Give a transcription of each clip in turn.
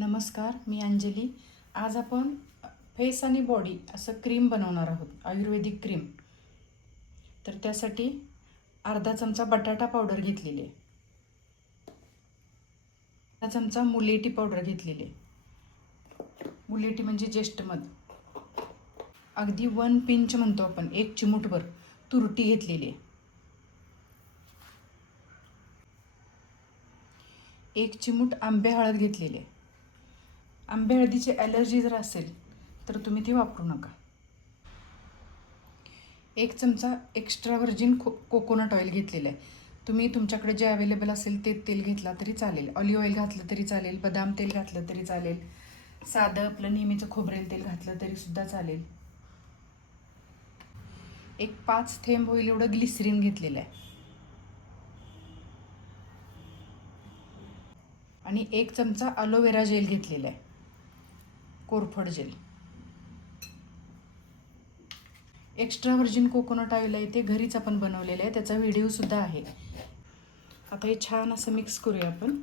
नमस्कार, मी अंजली. आज आपण फेस आणि बॉडी असं क्रीम बनवणार आहोत, आयुर्वेदिक क्रीम. तर त्यासाठी अर्धा चमचा बटाटा पावडर घेतलेली आहे, अर्धा चमचा मुलेटी पावडर घेतलेली आहे. मुलेटी म्हणजे ज्येष्ठमध. अगदी 1 पिंच म्हणतो आपण, 1 चिमूटभर तुरटी घेतलेली आहे. 1 चिमूट आंबे हळद घेतलेली आहे. आंबे हळदीची ॲलर्जी जर असेल तर तुम्ही ती वापरू नका. 1 चमचा एक्स्ट्रा व्हर्जिन कोकोनट ऑइल घेतलेलं आहे. तुम्ही तुमच्याकडे जे अवेलेबल असेल ते तेल घेतला तरी चालेल. ऑलिव्ह ऑइल घातलं तरी चालेल, बदाम तेल घातलं तरी चालेल, साधं आपलं नेहमीचं खोबरेल तेल घातलं तरीसुद्धा चालेल. एक 5 थेंब होईल एवढं ग्लिसरीन घेतलेलं आहे. आणि 1 चमचा अलोवेरा जेल घेतलेला आहे, कोरफड gel. Extra virgin coconut oil आहे ते घरीच आपण बनवलेलं आहे, त्याचा व्हिडिओसुद्धा आहे. आता हे छान असं मिक्स करूया आपण.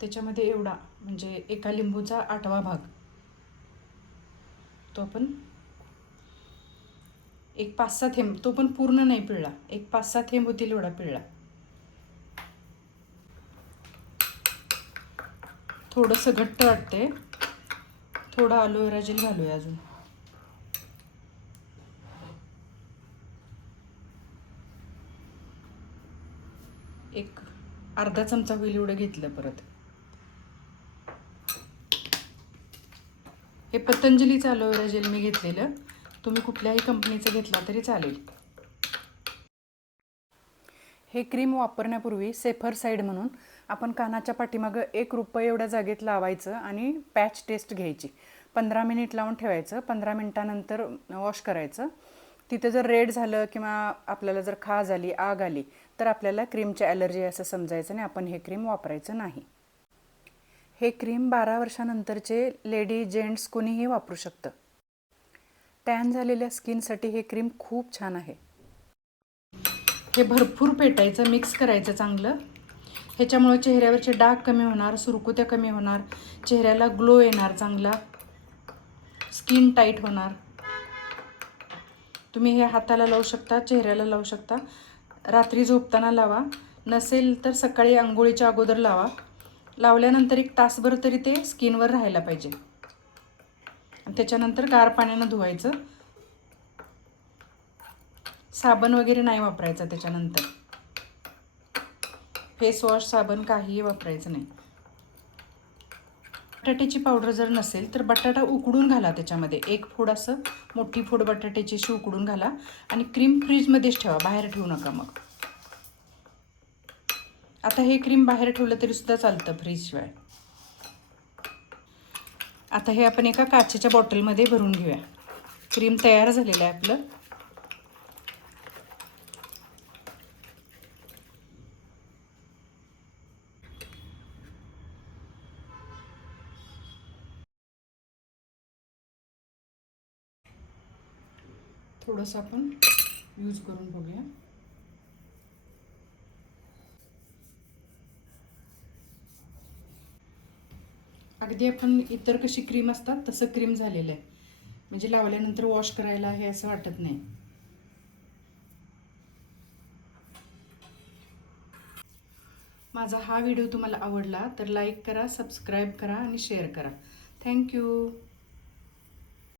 त्याच्यामध्ये एवढा म्हणजे एका लिंबूचा 8वा भाग तो आपण एक 5-6 थेंब, तो पण पूर्ण नाही पिळला, एक 5-6 थेंब होतील एवढा पिळला. थोडंसं घट्ट वाटते, थोडा अलोवेरा जेल घालूया अजून. एक अर्धा चमचा होईल एवढं घेतलं. परत हे पतंजलीचं अलोवेरा जेल मी घेतलेलं, तुम्ही कुठल्याही कंपनीचं घेतला तरी चालेल. हे क्रीम वापरण्यापूर्वी सेफर साईड म्हणून आपण कानाच्या पाठीमागं 1 रुपये एवढ्या जागेत लावायचं आणि पॅच टेस्ट घ्यायची. 15 मिनिट लावून ठेवायचं. 15 मिनिटानंतर वॉश करायचं. तिथे जर रेड झालं किंवा आपल्याला जर खाज आली, आग आली तर आपल्याला क्रीमची ॲलर्जी असं समजायचं आणि आपण हे क्रीम वापरायचं नाही. हे क्रीम 12 वर्षानंतरचे लेडी जेंट्स कोणीही वापरू शकतं. टॅन झालेल्या स्किनसाठी हे क्रीम खूप छान आहे. हे भरपूर पेटायचं, मिक्स करायचं चांगलं. ह्याच्यामुळे चेहऱ्यावरचे डाग कमी होणार, सुरकुत्या कमी होणार, चेहऱ्याला ग्लो येणार, चांगला स्किन टाईट होणार. तुम्ही हे हाताला लावू शकता, चेहऱ्याला लावू शकता. रात्री झोपताना लावा, नसेल तर सकाळी अंघोळीच्या अगोदर लावा. लावल्यानंतर 1 तासभर तरी ते स्किनवर राहायला पाहिजे. त्याच्यानंतर गार पाण्यानं धुवायचं. साबण वगैरे नाही वापरायचा त्याच्यानंतर. फेस वॉश, साबण काहीही वापरायचं नाही. बटाट्याची पावडर जर नसेल तर बटाटा उकडून घाला त्याच्यामध्ये. 1 फोड असं मोठी फोड बटाट्याची अशी उकडून घाला आणि क्रीम फ्रीजमध्येच ठेवा, बाहेर ठेवू नका. मग आता हे क्रीम बाहेर ठेवलं तरीसुद्धा चालतं फ्रीजशिवाय. आता हे आपण एका काचेच्या बॉटलमध्ये भरून घेऊया. क्रीम तयार झालेलं आहे आपलं. थोडंसं आपण यूज करून बघूया. अगदी आपण इतर कशी क्रीम असतात तसं क्रीम झालेलं आहे, म्हणजे लावल्यानंतर वॉश करायला हे असं वाटत नाही. माझा हा व्हिडिओ तुम्हाला आवडला तर लाईक करा, सबस्क्राईब करा आणि शेअर करा. थँक्यू.